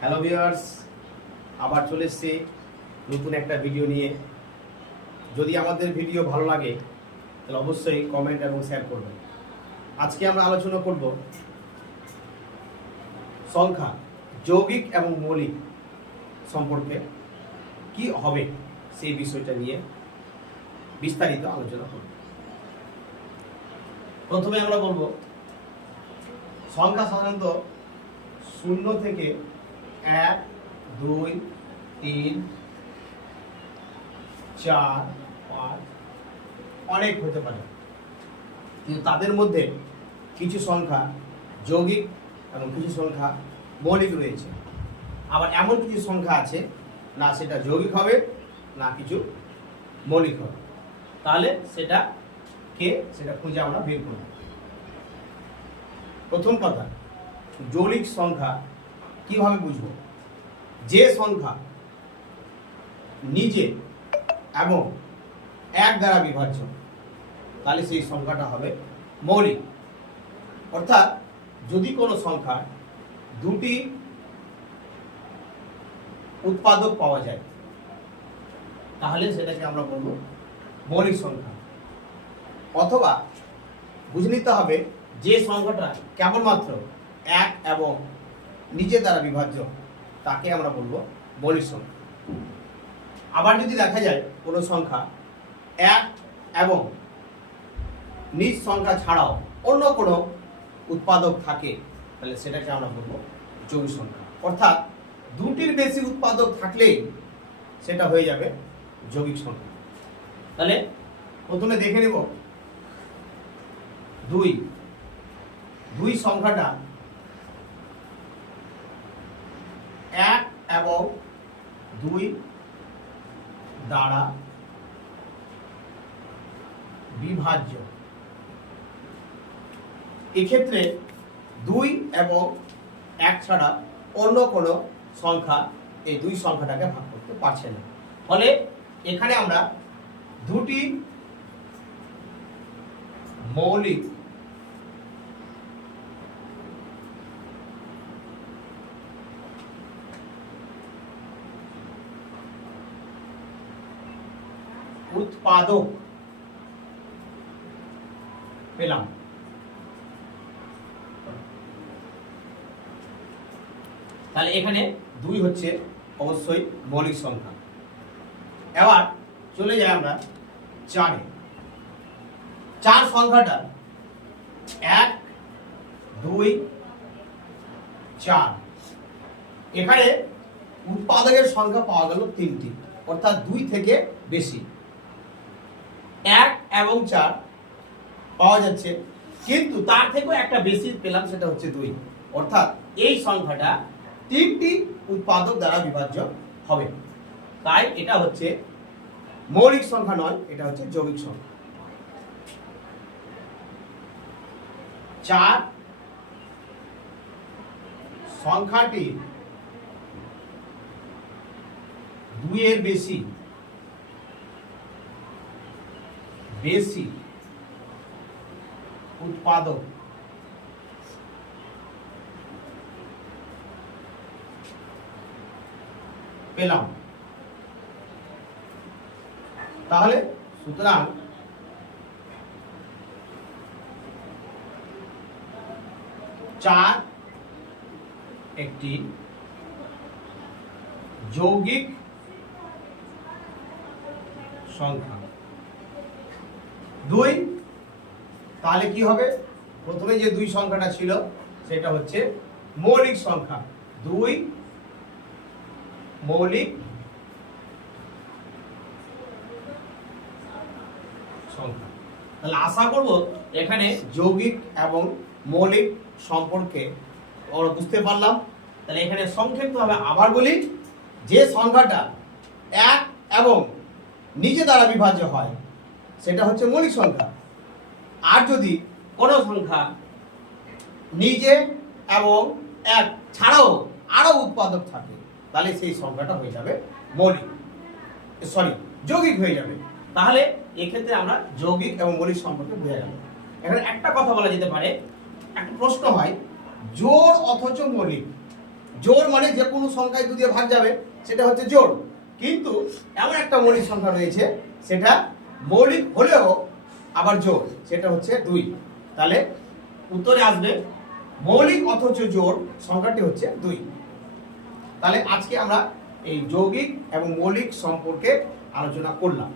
Hello viewers, আবার চলে এসেছি নতুন একটা ভিডিও নিয়ে। যদি আমাদের ভিডিও ভালো লাগে তাহলে অবশ্যই কমেন্ট এবং শেয়ার করবেন। আজকে আমরা আলোচনা করব সংখ্যা যৌগিক এবং মৌলিক সম্পর্কে কি হবে সেই বিষয়টা নিয়ে বিস্তারিত আলোচনা করব। প্রথমে আমরা বলবো সংখ্যা সাধারণত 0 থেকে 1, 2, 3, 4, 5 অনেক হতে পারে, কিন্তু তাদের মধ্যে কিছু সংখ্যা যৌগিক এবং কিছু সংখ্যা মৌলিক রয়েছে। আবার এমন কিছু সংখ্যা আছে না সেটা যৌগিক হবে না কিছু মৌলিক হবে। তাহলে সেটা খুঁজে আমরা বের করব। প্রথম কথা, যৌগিক সংখ্যা কিভাবে বুঝবো? যে সংখ্যা নিজে এবং 1 দ্বারা বিভাজ্য তাহলে সেই সংখ্যাটা হবে মৌলিক। অর্থাৎ যদি কোনো সংখ্যা দুটি উৎপাদক পাওয়া যায় তাহলে সেটাকে আমরা বলবো মৌলিক সংখ্যা। অথবা বুঝে নিতে হবে যে সংখ্যাটা কেবলমাত্র 1 এবং নিজে দ্বারা বিভাজ্য তাকে আমরা বলবো মৌলিক সংখ্যা। আবার যদি দেখা যায় কোনো সংখ্যা 1 এবং নিজ সংখ্যা ছাড়াও অন্য কোনো উৎপাদক থাকে তাহলে সেটাকে আমরা বলবো যৌগিক সংখ্যা। অর্থাৎ দুটির বেশি উৎপাদক থাকলেই সেটা হয়ে যাবে যৌগিক সংখ্যা। তাহলে প্রথমে দেখে নেব দুই সংখ্যাটা 1 এবং 2 দ্বারা বিভাজ্য। এক্ষেত্রে 2 এবং 1 ছাড়া অন্য কোনো সংখ্যা এই দুই সংখ্যাটাকে ভাগ করতে পারছে না। ফলে এখানে আমরা দুটি মৌলিক উৎপাদক পেলাম। তাহলে এখানে 2 হচ্ছে অবশ্যই মৌলিক সংখ্যা। এবার চলে যাই আমরা 4-এ। 4 সংখ্যাটা 1, 2, 4। এখানে উৎপাদকের সংখ্যা পাওয়া গেল 3টি, অর্থাৎ 2 থেকে বেশি। 1 এবং 4 পাওয়া যাচ্ছে, কিন্তু তার থেকেও একটা বেশি পেলাম, সেটা হচ্ছে 2। অর্থাৎ এই সংখ্যাটা 3টি উৎপাদক দ্বারা বিভাজ্য হবে। তাই এটা হচ্ছে মৌলিক সংখ্যা নয়, এটা হচ্ছে যৌগিক সংখ্যা। 4 সংখ্যাটি 2 এর বেশি উৎপাদক পেলাম। তাহলে সুতরাং 4 একটি যৌগিক সংখ্যা। 2 তাহলে কি হবে? প্রথমে যে 2 সংখ্যাটা ছিল সেটা হচ্ছে মৌলিক সংখ্যা। 2 মৌলিক সংখ্যা। তাহলে আশা করব এখানে যৌগিক এবং মৌলিক সম্পর্কে আমরা বুঝতে পারলাম। তাহলে এখানে সংক্ষিপ্তভাবে আবার বলি, যে সংখ্যাটা 1 এবং নিজে দ্বারা বিভাজ্য হয় সেটা হচ্ছে মৌলিক সংখ্যা। আর যদি কোনো সংখ্যা নিজে এবং 1 ছাড়াও আরো উৎপাদক থাকে তাহলে সেই সংখ্যাটা হয়ে যাবে যৌগিক হয়ে যাবে। তাহলে এক্ষেত্রে আমরা যৌগিক এবং মৌলিক সম্পর্কে বুঝে গেল। এখানে একটা কথা বলা যেতে পারে, একটা প্রশ্ন হয়, জোড় অথচ মৌলিক, জোড় মানে যে কোনো সংখ্যায় 2 দিয়ে ভাগ যাবে সেটা হচ্ছে জোড়, কিন্তু এমন একটা মৌলিক সংখ্যা রয়েছে সেটা মৌলিক হলেও আবার জোড়, সেটা হচ্ছে 2। তাহলে উত্তরে আসবে মৌলিক অথচ জোড় সংখ্যাটি হচ্ছে 2। তাহলে আজকে আমরা এই যৌগিক এবং মৌলিক সম্পর্কে আলোচনা করলাম।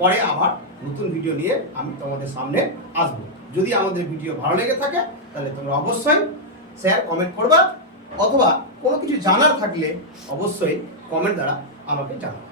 পরে আবার নতুন ভিডিও নিয়ে আমি তোমাদের সামনে আসব। যদি আমাদের ভিডিও ভালো লেগে থাকে তাহলে তোমরা অবশ্যই শেয়ার কমেন্ট করবা, অথবা কোনো কিছু জানার থাকলে অবশ্যই কমেন্ট দ্বারা আমাকে জানাবে।